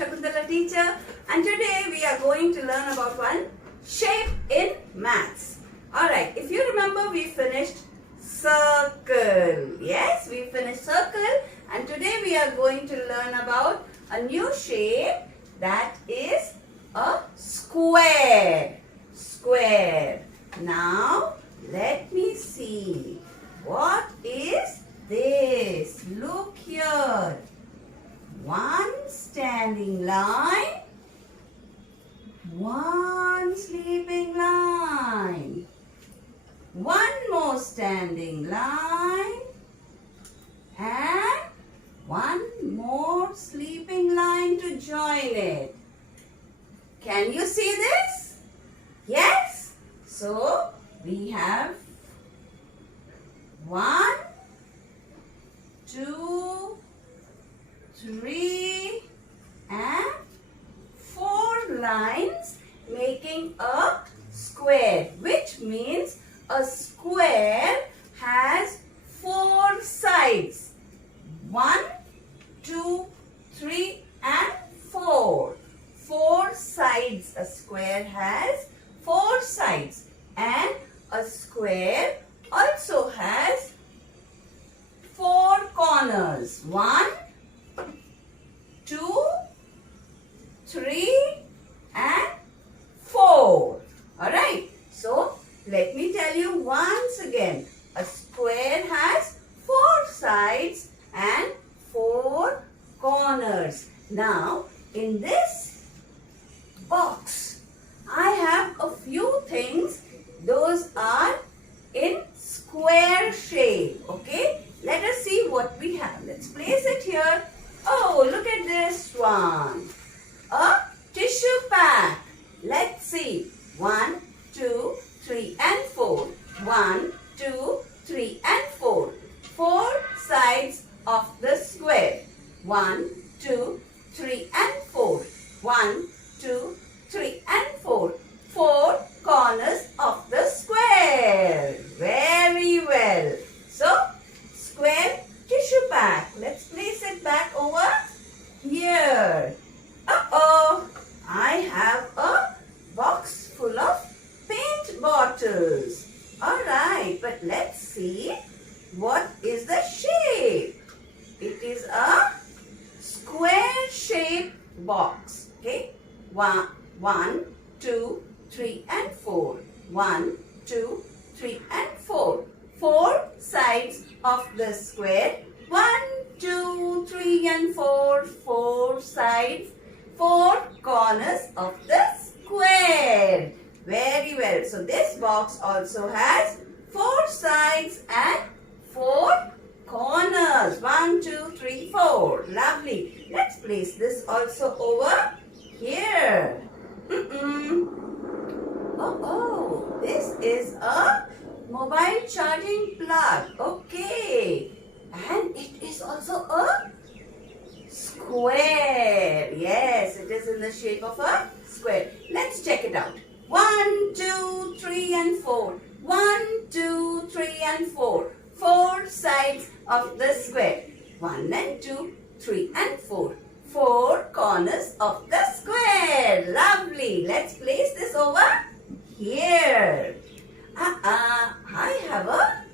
Shakuntala teacher, and today we are going to learn about one shape in maths. Alright, if you remember, we finished circle. Yes, we finished circle, and today we are going to learn about a new shape that is a square. Square. Now, let me see. What is this? Look here. One standing line, one sleeping line, one more standing line, and one more sleeping line to join it. Can you see this? Yes? So, we have 1, 2, 3 and 4 lines making a square, which means a square has 4 sides. 1, 2, 3 and 4. 4 sides. A square has 4 sides, and a square also has 4 corners. 1, 2, 3 and 4. Alright. So, let me tell you once again. A square has 4 sides and 4 corners. Now, in this box, I have a few things. Those are in square shape. Okay. Let us see what we have. Let's place it here. Oh, look at this one. A tissue pack. Let's see. 1, 2, 3 and 4. 1, 2, 3 and 4. 4 sides of the square. 1, 2, 3 and 4. 1, 2, 3 and 4. 4 corners of the square. Very well. So, square tissue pack. Let's place it back over here. I have a box full of paint bottles. Alright, but let's see what is the shape. It is a square shaped box. Okay. 1, 2, 3 and 4. 1, 2, 3 and 4. 4 sides of the square. 1, 2, 3 and 4. 4 sides. 4 corners of the square. Very well. So this box also has 4 sides and 4 corners. 1, 2, 3, 4. Lovely. Let's place this also over here. Oh, this is a mobile charging plug. Okay. And it is also a square. Yes, it is in the shape of a square. Let's check it out. 1, 2, 3 and 4. 1, 2, 3 and 4. 4 sides of the square. 1 and 2, 3 and 4. 4 corners of the square. Lovely. Let's place this over here. I have a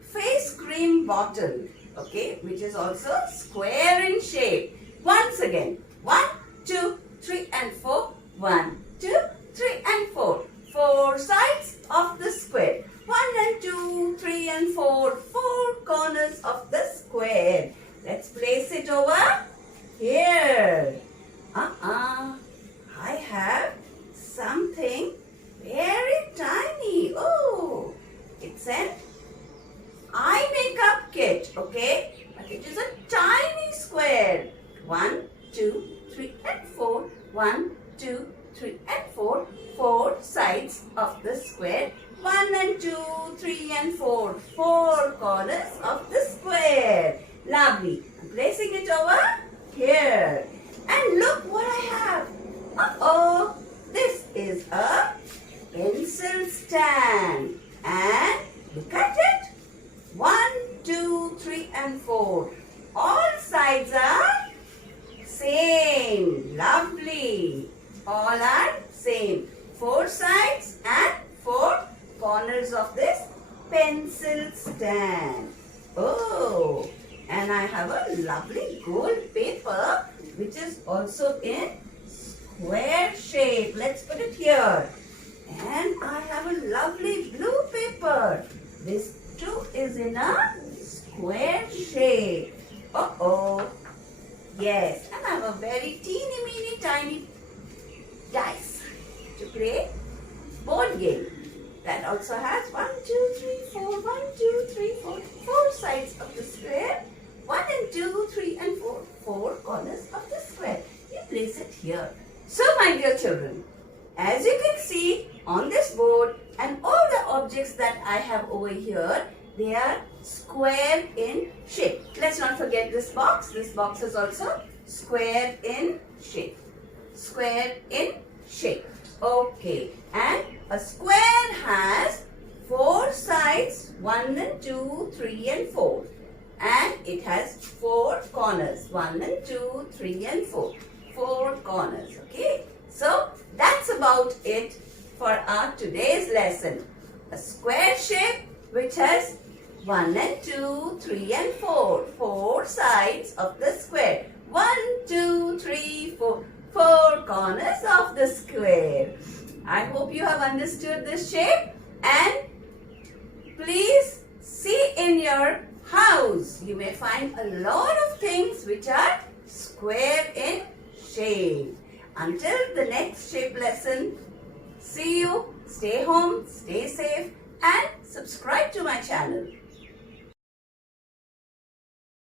face cream bottle. Okay, which is also square in shape. Once again, 1, 2, 3 and 4. 1, 2, 3 and 4. 4 sides of the square. 1 and 2, 3 and 4. 4 corners of the square. Let's place it over here. I have something very tiny. Oh, it's an eye makeup kit. Okay, but it is a tiny square. 1, 2, 3 and 4. 1, 2, 3 and 4. 4 sides of the square. 1 and 2, 3 and 4. 4 corners of the square. Lovely. I'm placing it over here. And look what I have. This is a pencil stand. And look at it. 1, 2, 3 and 4. All sides are same. same. Lovely. All are same. 4 sides and 4 corners of this pencil stand. Oh, and I have a lovely gold paper which is also in square shape. Let's put it here. And I have a lovely blue paper. This too is in a square shape. Uh-oh. Yes, and I have a very teeny tiny dice to play board game. That also has 1, 2, 3, 4, 1, 2, 3, 4, 4 sides of the square. 1 and 2, 3 and 4, 4 corners of the square. You place it here. So my dear children, as you can see on this board and all the objects that I have over here, they are square in shape. Let's not forget this box. This box is also square in shape. Square in shape. Okay. And a square has 4 sides, 1 and 2, 3 and 4. And it has 4 corners, 1 and 2, 3 and 4. 4 corners, okay? So, that's about it for our today's lesson. A square shape which has 1 and 2, 3 and 4. 4 sides of the square. 1, 2, 3, 4. 4 corners of the square. I hope you have understood this shape, and please see in your house. You may find a lot of things which are square in shape. Until the next shape lesson, see you, stay home, stay safe, and subscribe to my channel.